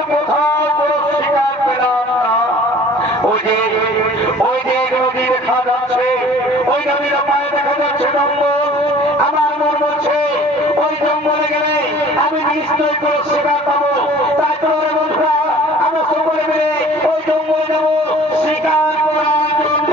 কিন্তু কোথাও কোনো শিকার পেলাম না। ওই যে নদী দেখা যাচ্ছে, ওই নদীর পায়ে দেখা যাচ্ছে জঙ্গল। আমার মন বলছে ওই জঙ্গলে গেলে আমি নিশ্চয়ই কোনো শিকার পাবো। তাই তো রে বন্ধুরা, আমরা সকলে মিলে ওই জঙ্গলে যাবো শিকার করার জন্য।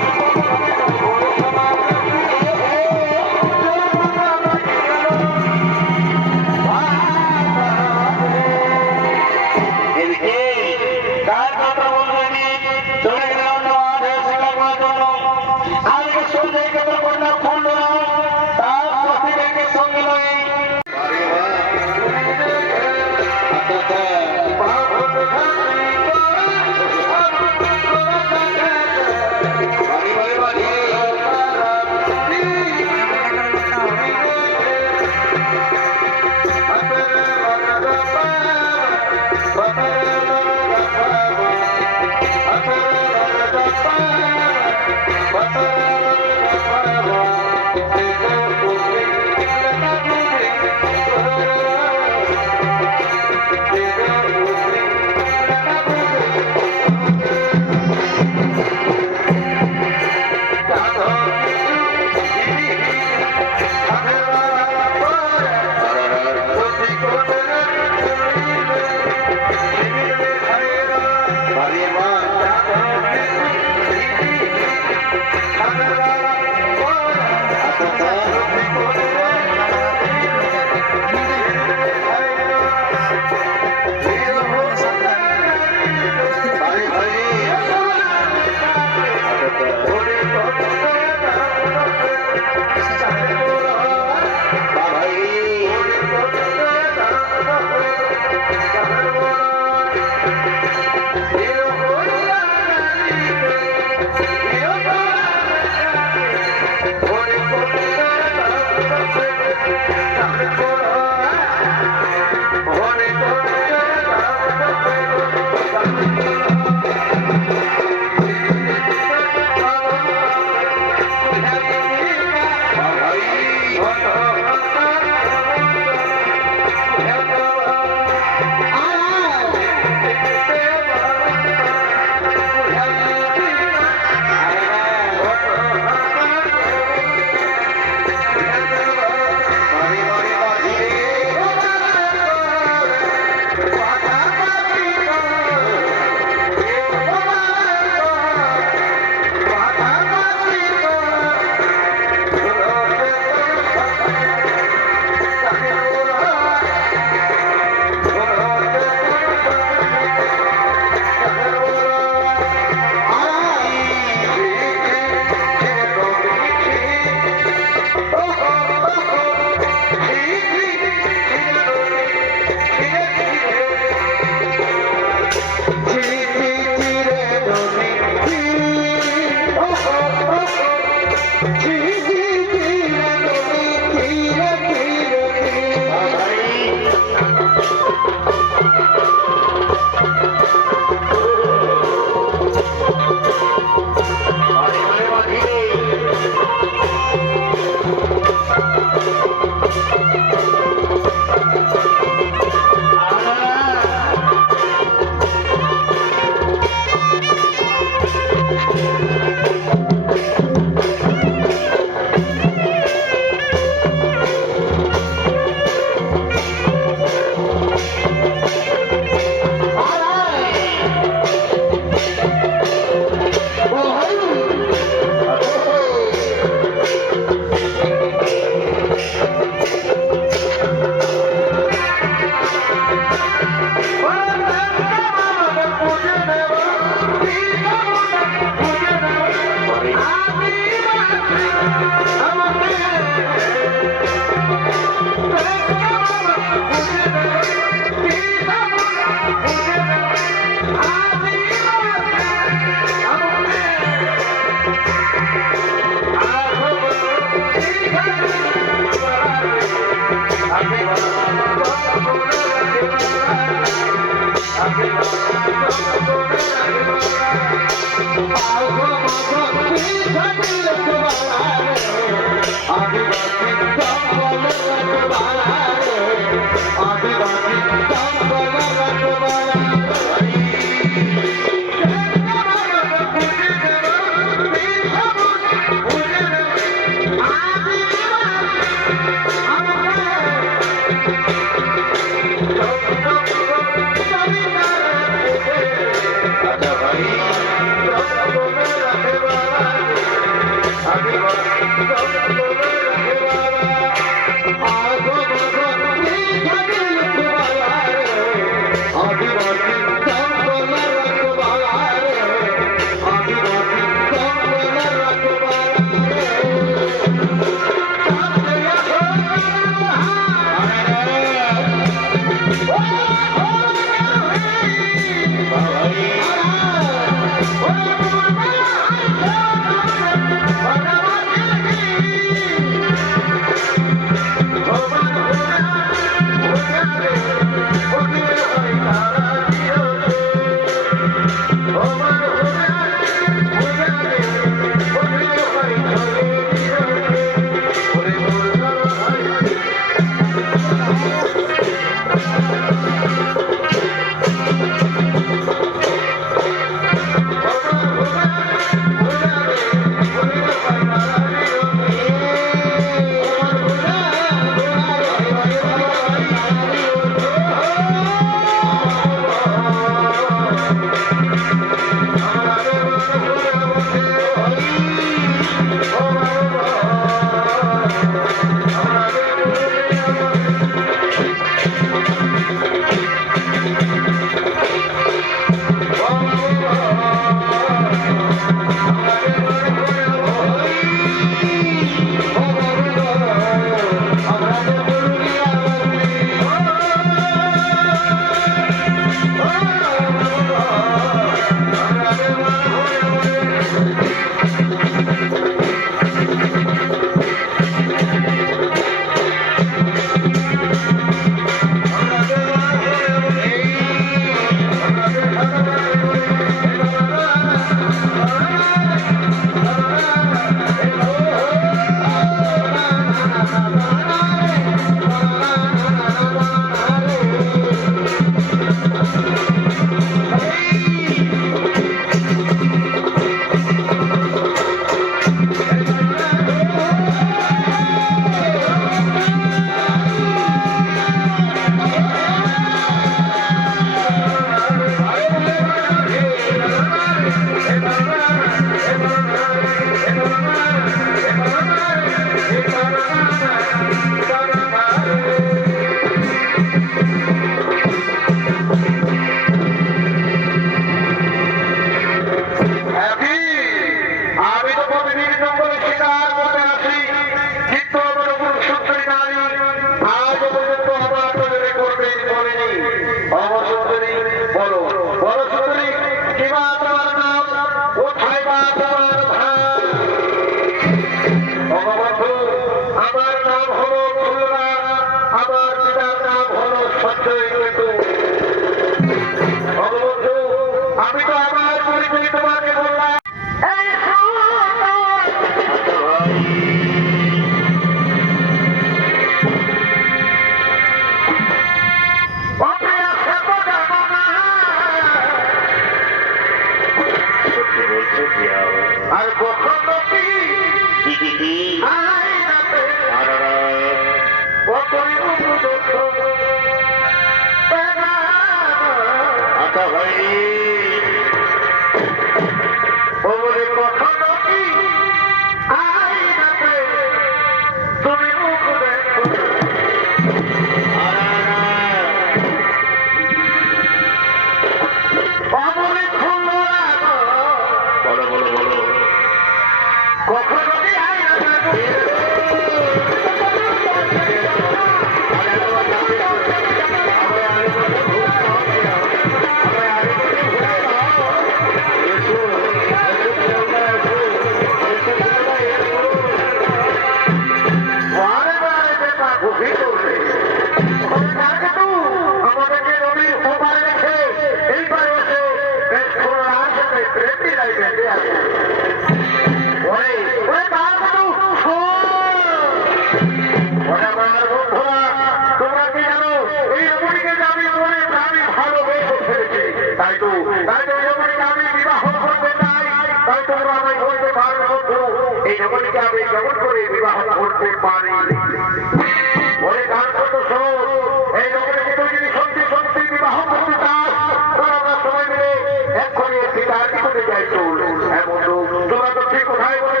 তোমরা তো ঠিক কোথায় বলে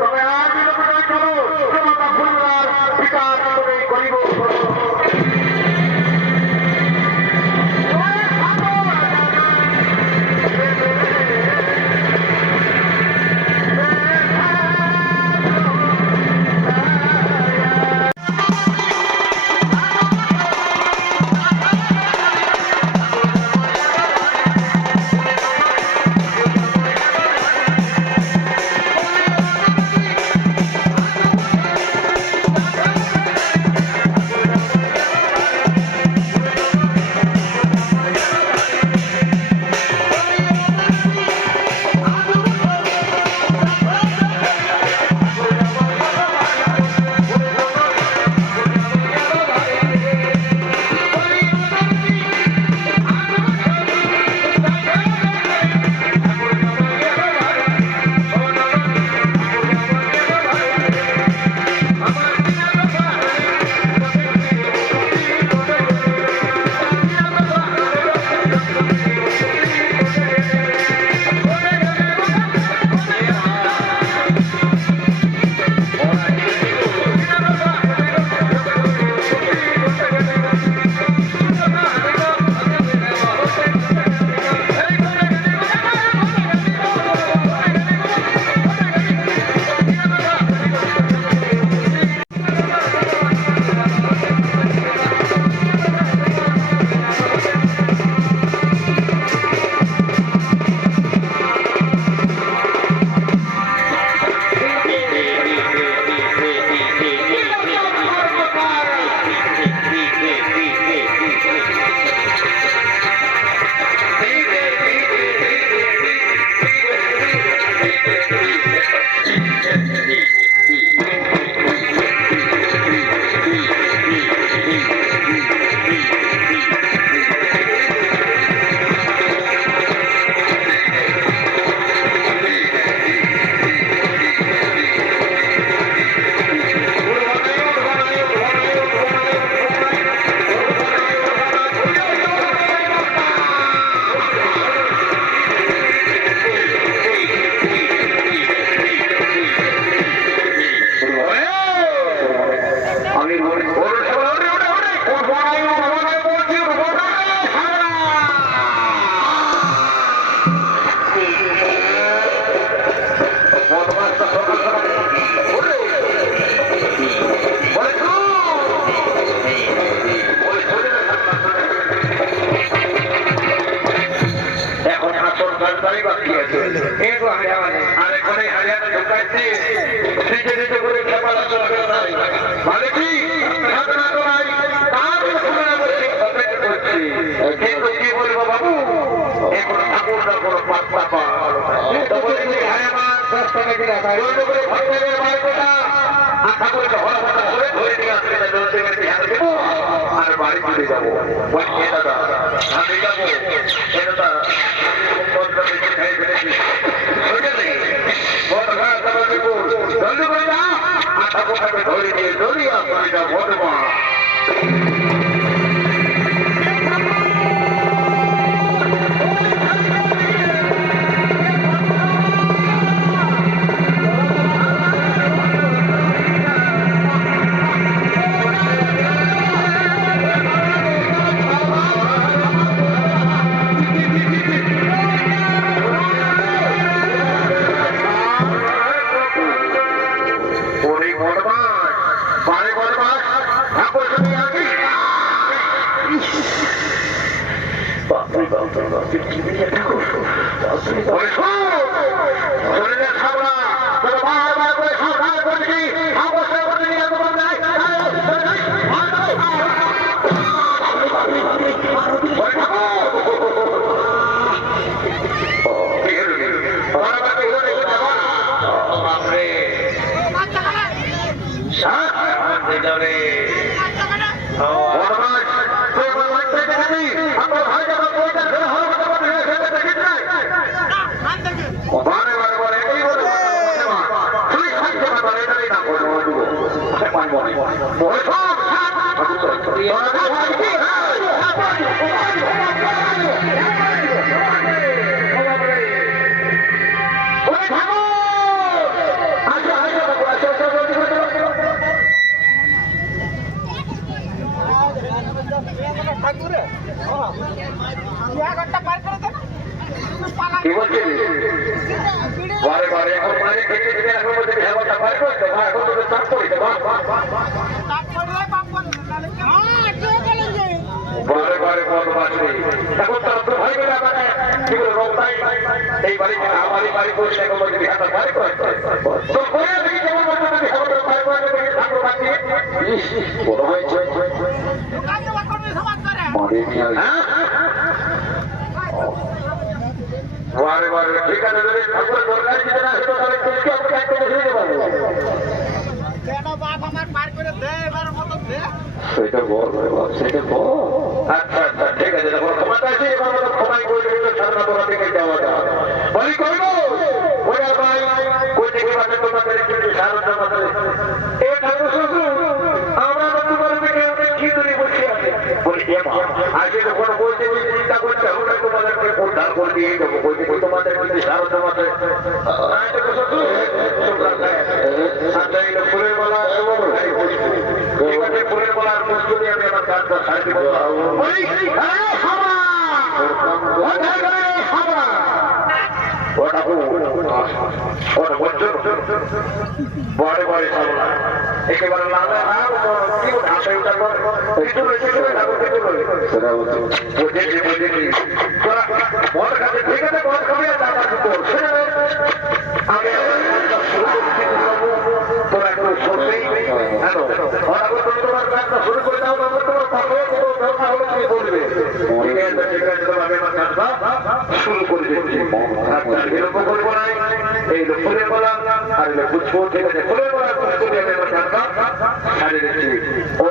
তবে আজ তাই বাকি আছে একটু আর এখানে হারিয়ানা ঢুকাইছে নিজে নিজে করে খেপালা চলবে নাই মানে কি ঘটনা তো নাই তার শুনে বলছি অপেক্ষা করছি কিন্তু কি বলবো বাবু এখন ঠাকুর না কোনো পাত্তা পা তো বলেছি হারিয়ানা 10 টাকা দিলা তাই ওই করে ভাবতে মার্কেটা আর ঠাকুরকে হরা হরা করে ধরে নিয়ে আসতে দৌড়তে গেলে হাতে দেবো আর বাড়ি চলে যাবো ওই দাদা আমি যাবো এটা ধরে নিয়ে দৌড়িয়া বাড়িটা বলবো কি বলছিস বারে বারে এখন মানে খেতে দিলে এখন বলতে ভেবাটা পার করতে ভাই এখন তো চাপ করিতে বারে বারে বল বাসে এখন তো ভাই বলে মানে কি বলে রোগটাই এই বাড়ি থেকে আমারই বাড়ি বসে এখন বলতে ভেবাটা পার করতে তো কোয়া থেকে যেমন বলতে ভেবাটা পার করতে দেখি ঠাকুর বাকি বড় হয়েছে বারে বারে ঠিক আছে যদি ঠাকুর দরকার দিতে না সেটা তাহলে কিসকে আপনি একটা বসে দিতে পারবো কেন বাপ আমার পার করে দে এবার মতো দে সেটা বল সেটা বল আচ্ছা আচ্ছা ঠিক আছে যখন ক্ষমতা আছে এবার মতো ক্ষমাই করে দিলে সামনে তোরা থেকে যাওয়া যায় বলি কইবো ওই আর ভাই কই থেকে বাজে তোমাদের কিন্তু সারদা বাজারে এ ঠাকুর শ্বশুর আমরা তোমার থেকে অনেক খিদুরি বসে আছে বলি এ আগে যখন বলতে চিন্তা করতে হবে তোমাদেরকে উদ্ধার করে দিয়ে দেবো বলছি তোমাদের কিন্তু সারদা বাজারে আচ্ছা এটা ফুলের বলা ফুলের বলার মুসলি আমি আমার কাজটা সাড়ে দিব বড়ে বড়ে সামলা একেবারে লালে কি ঢাকায় উঠা বুঝেছি বুঝেছি তোরা মদ খাতে ঠিক আছে মদ খাবি আমি তোরা একটু শুনবি হ্যালো তোমার কাজটা শুরু করে দাও তোমার পাবে দরকার হলে তুমি বলবে ঠিক আছে তোমার আমি আমার কাজটা শুরু করে দিচ্ছি আপনার বিলম্ব করবো না এই ফুলের বলা আর বুঝবো ঠিক আছে ফুলের বলা বুঝবো আমি আমার কাজটা ছাড়িয়ে দিচ্ছি ও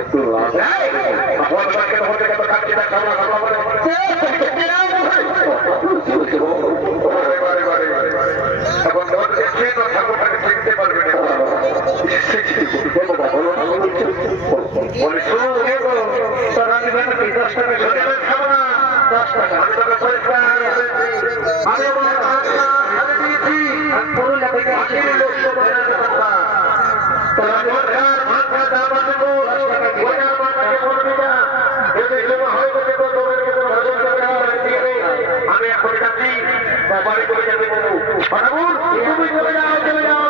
একটু এখন ঠাকুরটাকে চিনতে পারবে না বলে শুরু তারা 10 টাকা ঝরে 10 টাকা আমি এখন যাচ্ছি বাড়ি করে যাবে তুমি চলে যাও চলে যাও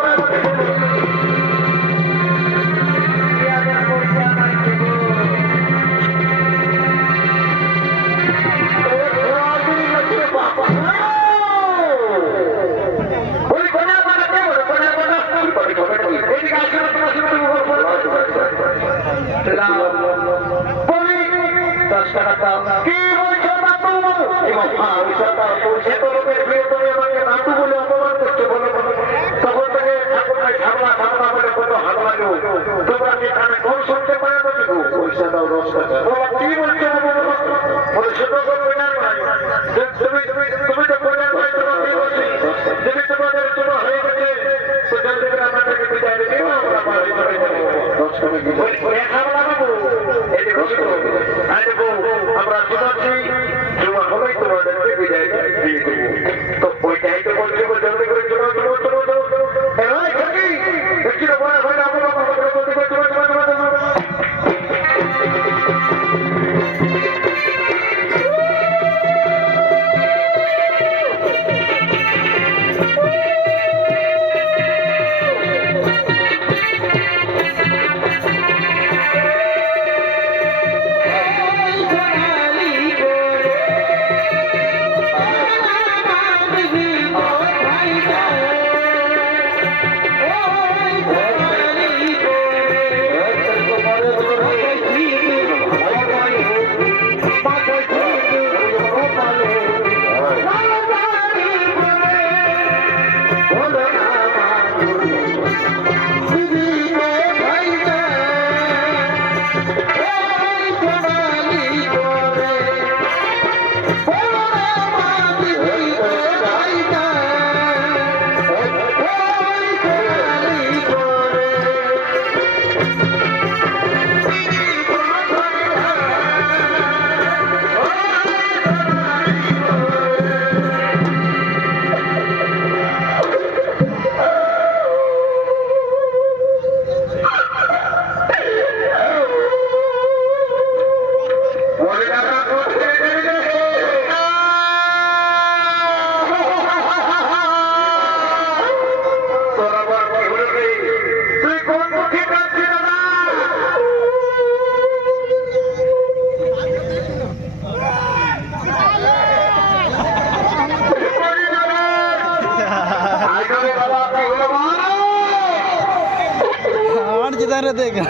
কি বলছো বাবু লোকের বিয়ে তুমি আমাকে নাতু বলে অপমান করছো বলো তখন থেকে ঠাকুরটাই সামলা সামলা বলে কত হারমালো তোমরা কি এখানে কম শুনতে পারে না কিছু পয়সা দাও 10 টাকা কি বলছো বলে সেটা করবে না তুমি তো করে ভাই তোমাকে বলছি যদি তোমাদের তোমার হয়ে গেছে তো জলদি করে আমাদেরকে বিদায় দিও আমরা বাড়ি চলে যাবো 10 টাকা বলে খাওয়া লাগবো এই দেখো আমরা শুনাচ্ছি জমা হলেই তোমাদেরকে বিদায় দিয়ে দেবো তো ওইটাই তো বলছি জলদি করে जिधर देगा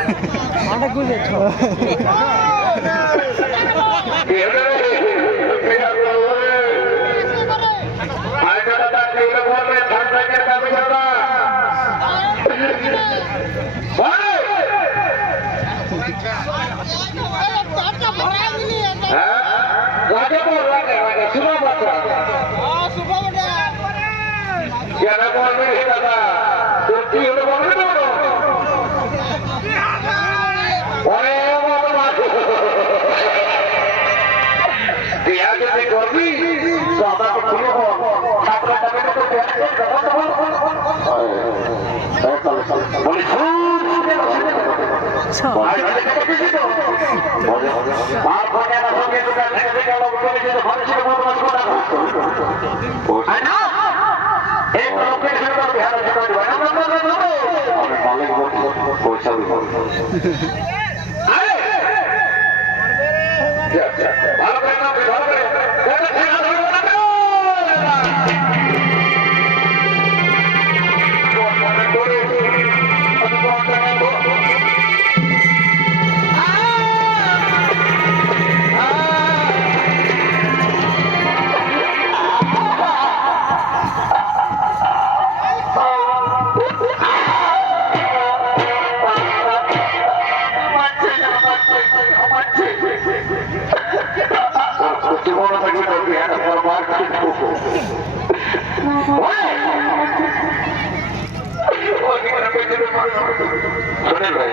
শোনেন ভাই,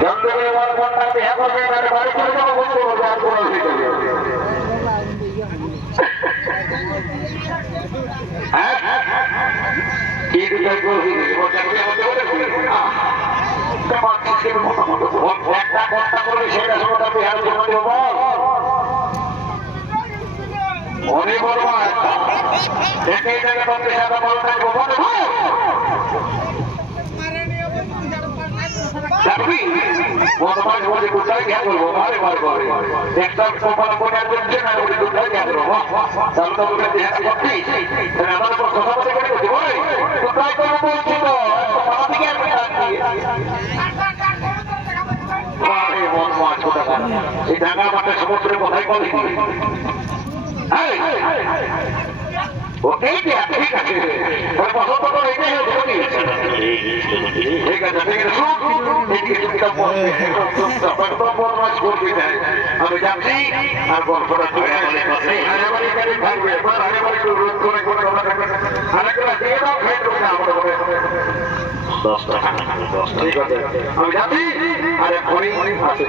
জানতে পারে আমার মনটা বিয়ে করবে, বাড়ি চলে যাবো, বন্ধু করবো, আর কোনো অসুবিধা নেই। হ্যাঁ কি বিচার করবি? একটা কথা বলে সেটা শোনা বিহার জমা দেব অনেক বড় দেখে দেখে বলতে সাদা বড় থাকবো বদমাস বলে কোথায় জ্ঞান করবো মারে মারে করে একটা কপাল করে করছে না বলে কোথায় জ্ঞান করবো তাহলে তো ওকে দেখাতে করছি আমার উপর কথা বলতে গেলে বলে কোথায় করবো বলছি তো মাথা থেকে আর এই ডাঙ্গা মাঠে সমুদ্রে কোথায় বলি ওকেই ঠিক আছে পছন্দ করে এটাই ঠিক আছে ঠিক আছে আমি যাচ্ছি আর গল্পটা ঠিক আছে আমি যাচ্ছি আর এখনই আছে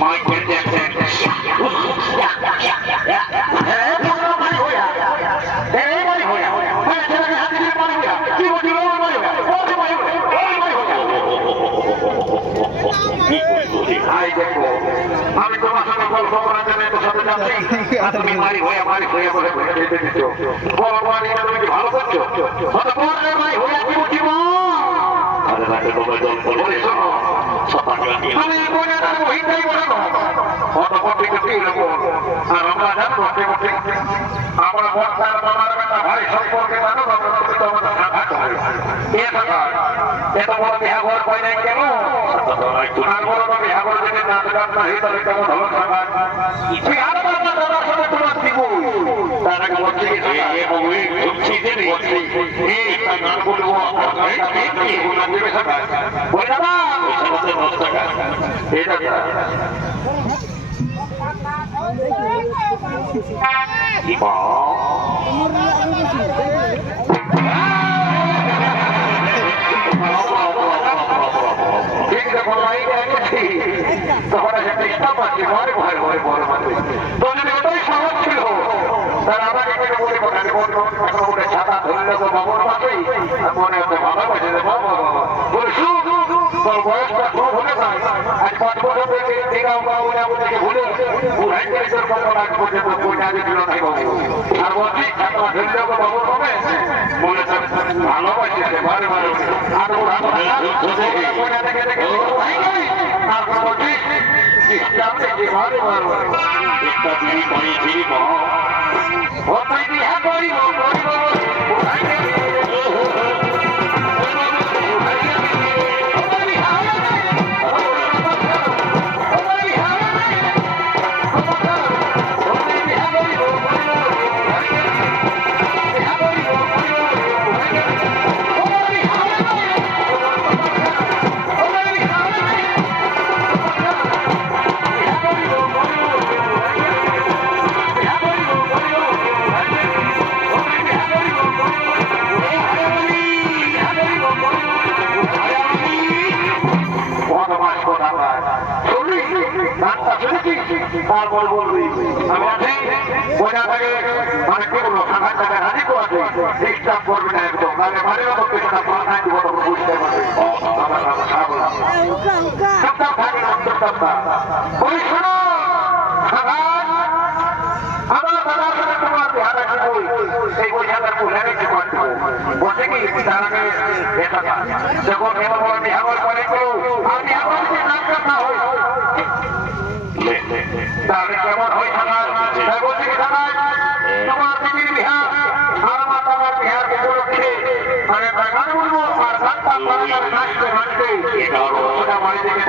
Michael Jackson. আমি তোমার সাথে গল্প করার জন্য তোর সাথে যাচ্ছি আর তুমি মারি হইয়া বলে যেতে দিচ্ছ বলো তুমি কি ভালো করছো মারি হইয়া কি বুঝিব আমি মনে রাখবো হিন্দাই বলবো অত করতে করতে আর আমরা জানবো আমরা বর্তার বাবার বেটা ভাই সম্পর্কে জানো আমাদের সাক্ষাৎ হয় এত বড় বিহা ঘর কয় নাই কেন আর বড় বিহা ঘর যদি নাচ গান না হয়ে তাহলে কেমন হলো সাক্ষাৎ দাদার সাথে তোমার দিব তার আগে বলছি গান বলবো বলে দাদা ঠিক আছে তখন একটা ইচ্ছা পাচ্ছি ঘরে ঘরে ঘরে বড় মানুষ তো যদি ওটাই সহজ ছিল তার আমাকে কেন বলে বলে ছাতা ধরলে তো বাবুর পাশেই মনে হচ্ছে বাবা পাশে বলে তোর বয়সটা খুব হলে যায় আজ 5 বছর থেকে দিগাও বাবু থেকে ভুলে বুড়াই করে তোর কখন আজ পর্যন্ত পয়সা দিল নাই বাবু আর বলছি ছাতা ধরলে তো বাবুর হবে মনে ভালোবাসে ঘরে ঘরে আর ওরা দেখে দেখে আর বলছি ঘরে ঘরে একটা দিদি পানি দিদি ও তুই বিহা করিব তারপর বলবি আমি আছি ওইটা থেকে মানে কি বলবো সাঁতার টাকা রাজি তো আছে ডিস্টার্ব করবি না একদম নাহলে মানে মতো পেছনে পাঠাই দিব তখন বুঝতে পারবে আমার চুপচাপ থাকে না চুপচাপ ওই শোনো আমার দাদার সাথে তোমার বিহার রাখবো এই পয়সাটা পুলে নিতে পারবো বসে কি তার আগে যখন এবার বলো বিহার করে করো আর বিহার নাম কথা হয় তাহলে কেমন হয় থানার বলছি কি থানায় তোমার দিদির বিহার আর আমার দাদার বিহার উপলক্ষে মানে গান বলবো আর গানটা নাচতে নাচতে বাড়ি থেকে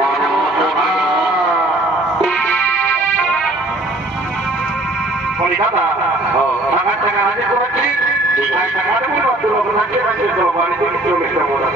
দাদা টাকা হাজির করেছি টাকা দেবো বাধ্য লোক থাকে বাকি বাড়ি থেকে 40টা মোড়া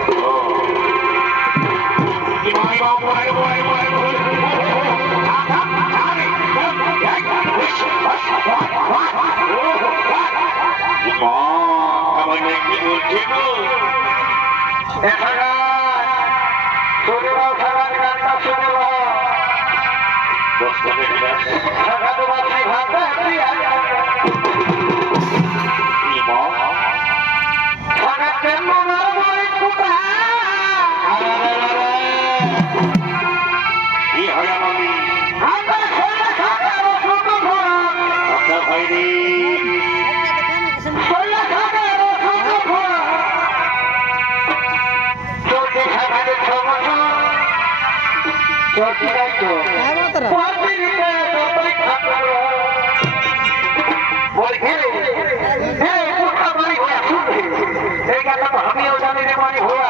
আমিও জানি রে বাড়ি ঘোরা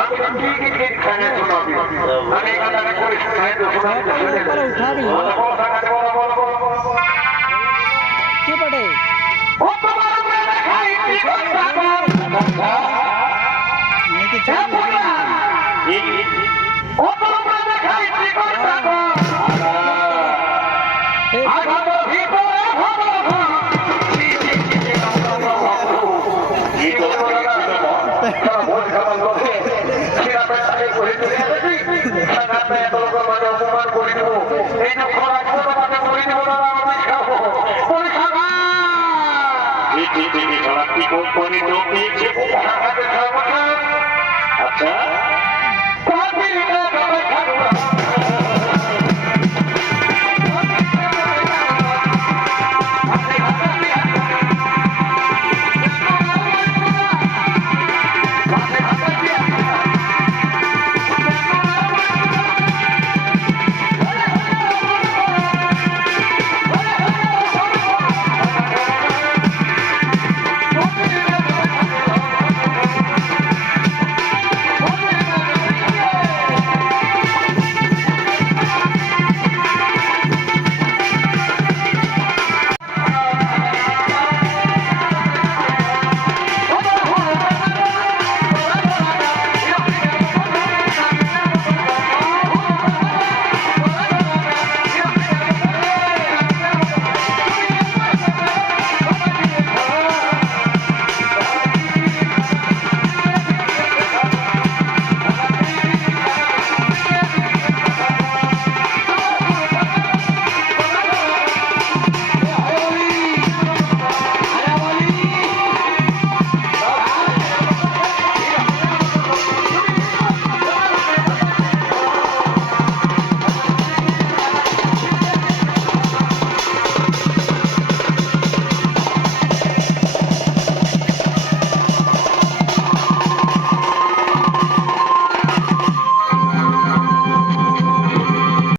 আমি ঠিকই ঠিক খানে শোনাবি আমি কথাটা করে শোনাই তো শোনাবি কি পড়ে ও তোমার মেলা খাই কি করতা ও তোমার মেলা খাই কি করতা আগামী ভিতরে হবে কোম্পানি